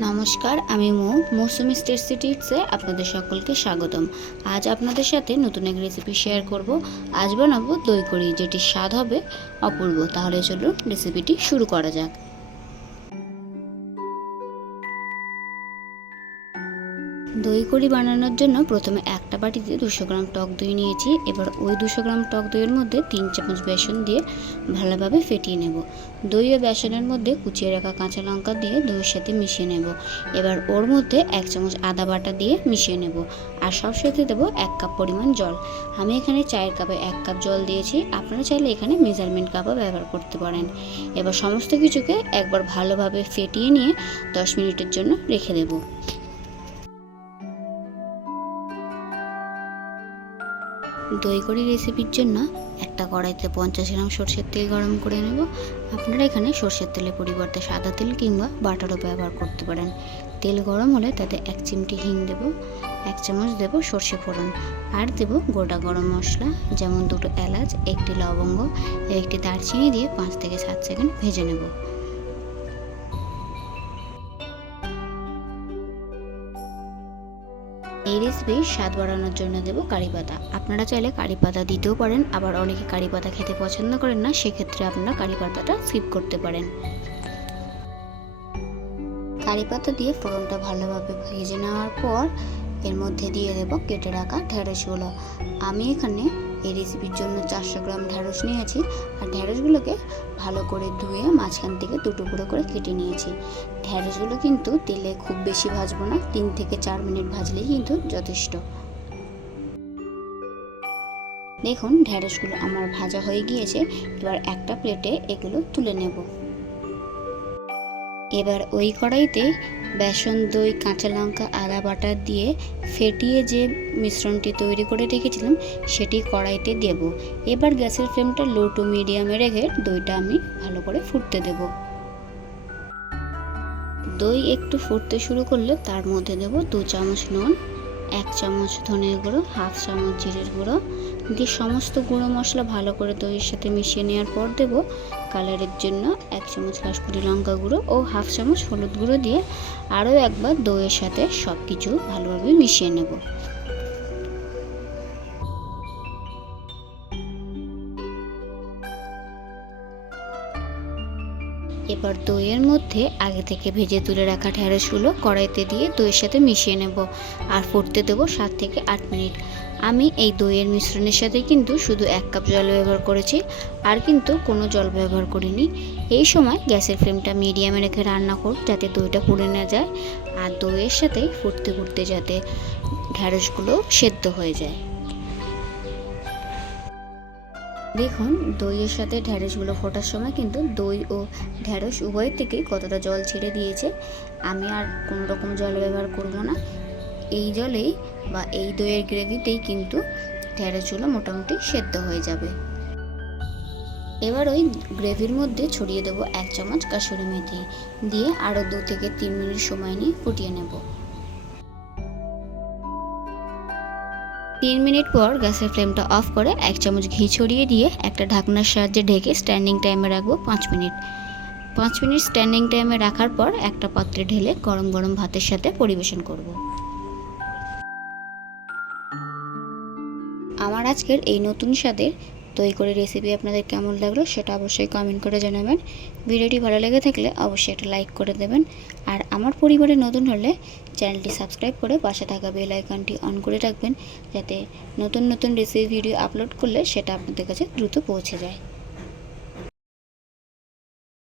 নমস্কার, আমি মৌসুমি টেস্টি টিপসে আপনাদের সকলকে স্বাগতম। আজ আপনাদের সাথে নতুন এক রেসিপি শেয়ার করব। আজ বানাবো দই কড়ি, যেটি স্বাদ হবে অপূর্ব। তাহলে চলুন রেসিপিটি শুরু করা যাক। দই কড়ি বানানোর জন্য প্রথমে একটা বাটিতে 200 গ্রাম টক দই নিয়েছি। এবার ওই 200 গ্রাম টক দইয়ের মধ্যে 3 চামচ বেসন দিয়ে ভালোভাবে ফেটিয়ে নেব। দই ও বেসনের মধ্যে কুচিয়ে রাখা কাঁচা লঙ্কা দিয়ে দইয়ের সাথে মিশিয়ে নেব। এবার ওর মধ্যে 1 চামচ আদা বাটা দিয়ে মিশিয়ে নেব। আর সব সাথে দেবো 1 কাপ পরিমাণ জল। আমি এখানে চায়ের কাপে 1 কাপ জল দিয়েছি। আপনারা চাইলে এখানে মেজারমেন্ট কাপও ব্যবহার করতে পারেন। এবার সমস্ত কিছুকে একবার ভালোভাবে ফেটিয়ে নিয়ে 10 মিনিটের জন্য রেখে দেব। দই কড়ি রেসিপির জন্য একটা কড়াইতে 50 গ্রাম সরষের তেল গরম করে নেব। আপনারা এখানে সরষের তেলের পরিবর্তে সাদা তেল কিংবা বাটারও ব্যবহার করতে পারেন। তেল গরম হলে তাতে 1 চিমটি হিং দেব, 1 চামচ দেব সরষে ফোড়ন, আর দেব গোটা গরম মশলা যেমন 2টো এলাচ, 1টি লবঙ্গ, 1টি দারচিনি দিয়ে 5 থেকে 7 সেকেন্ড ভেজে নেব। এই রেসিপির স্বাদ বাড়ানোর জন্য দেব কারি পাতা। আপনারা চাইলে কারি পাতা দিতেও পারেন, আবার অনেকে কারি পাতা খেতে পছন্দ করেন না, সেক্ষেত্রে আপনারা কারি পাতাটা স্কিপ করতে পারেন। কারি পাতা দিয়ে ফোড়নটা ভালোভাবে ভেজে নেওয়ার পর এর মধ্যে দিয়ে দেব কেটে রাখা ঢেঁড়সগুলো। আমি এখানে এই রেসিপির জন্য 400 গ্রাম ঢেঁড়স নিয়েছি। আর ঢেঁড়সগুলোকে ভালো করে ধুয়ে মাঝখান থেকে 2 টুকরো করে কেটে নিয়েছি। ঢেঁড়সগুলো কিন্তু তেলে খুব বেশি ভাজবো না, 3 থেকে 4 মিনিট ভাজলেই কিন্তু যথেষ্ট। দেখুন ঢেঁড়সগুলো আমার ভাজা হয়ে গিয়েছে। এবার একটা প্লেটে এগুলো তুলে নেব। এবার ওই কড়াইতে বেসন, দই, কাঁচা লঙ্কা, আদা বাটা দিয়ে ফেটিয়ে যে মিশ্রণটি তৈরি করে রেখেছিলাম সেটি কড়াইতে দেব। এবার গ্যাসের ফ্লেমটা লো টু মিডিয়ামে রেখে দইটা আমি ভালো করে ফুটতে দেব। দই একটু ফুটতে শুরু করলে তার মধ্যে দেব 2 চামচ নুন, 1 চামচ ধনের গুঁড়ো, 1/2 চামচ জিরের গুঁড়ো দিয়ে সমস্ত গুঁড়ো মশলা ভালো করে দইয়ের সাথে মিশিয়ে নেওয়ার পর দেব কালারের জন্য 1 চামচ কাশ্মীরি লঙ্কা গুঁড়ো ও 1/2 চামচ হলুদ গুঁড়ো দিয়ে আরও একবার দইয়ের সাথে সব কিছু ভালোভাবে মিশিয়ে নেব। এবার দইয়ের মধ্যে আগে থেকে ভেজে তুলে রাখা ঢেঁড়সগুলো কড়াইতে দিয়ে দইয়ের সাথে মিশিয়ে নেব আর ফুটতে দেবো 7 থেকে 8 মিনিট। আমি এই দইয়ের মিশ্রণের সাথে কিন্তু শুধু 1 কাপ জল ব্যবহার করেছি, আর কিন্তু কোনো জল ব্যবহার করিনি। এই সময় গ্যাসের ফ্লেমটা মিডিয়ামে রেখে রান্না করব যাতে দইটা পুড়ে না যায়, আর দইয়ের সাথে ফুটতে ফুটতে যাতে ঢেঁড়সগুলো সেদ্ধ হয়ে যায়। দেখুন দইয়ের সাথে ঢেঁড়সগুলো ফোটার সময় কিন্তু দই ও ঢেঁড়স উভয় থেকেই কতটা জল ছেড়ে দিয়েছে। আমি আর কোনো রকম জল ব্যবহার করব না। এই জলেই বা এই দইয়ের গ্রেভিতেই কিন্তু ঢেঁড়সগুলো মোটামুটি সেদ্ধ হয়ে যাবে। এবার ওই গ্রেভির মধ্যে ছড়িয়ে দেবো 1 চামচ কাসুরি মেথি দিয়ে আরও 2 থেকে 3 মিনিট সময় নিয়ে ফুটিয়ে নেব। 3 মিনিট পর গ্যাসের ফ্লেমটা অফ করে 1 চামচ ঘি ছড়িয়ে দিয়ে একটা ঢাকনার সাহায্যে ঢেকে স্ট্যান্ডিং টাইমে রাখবো 5 মিনিট। 5 মিনিট স্ট্যান্ডিং টাইমে রাখার পর একটা পাত্রে ঢেলে গরম গরম ভাতের সাথে পরিবেশন করব। আমার আজকের এই নতুন স্বাদের দই কড়ি রেসিপি আপনাদের কেমন লাগলো সেটা অবশ্যই কমেন্ট করে জানাবেন। ভিডিওটি ভালো লেগে থাকলে অবশ্যই একটা লাইক করে দেবেন। আর আমার পরিবারে নতুন হলে চ্যানেলটি সাবস্ক্রাইব করে পাশে থাকা বেল আইকনটি অন করে রাখবেন, যাতে নতুন নতুন রেসিপি ভিডিও আপলোড করলে সেটা আপনাদের কাছে দ্রুত পৌঁছে যায়।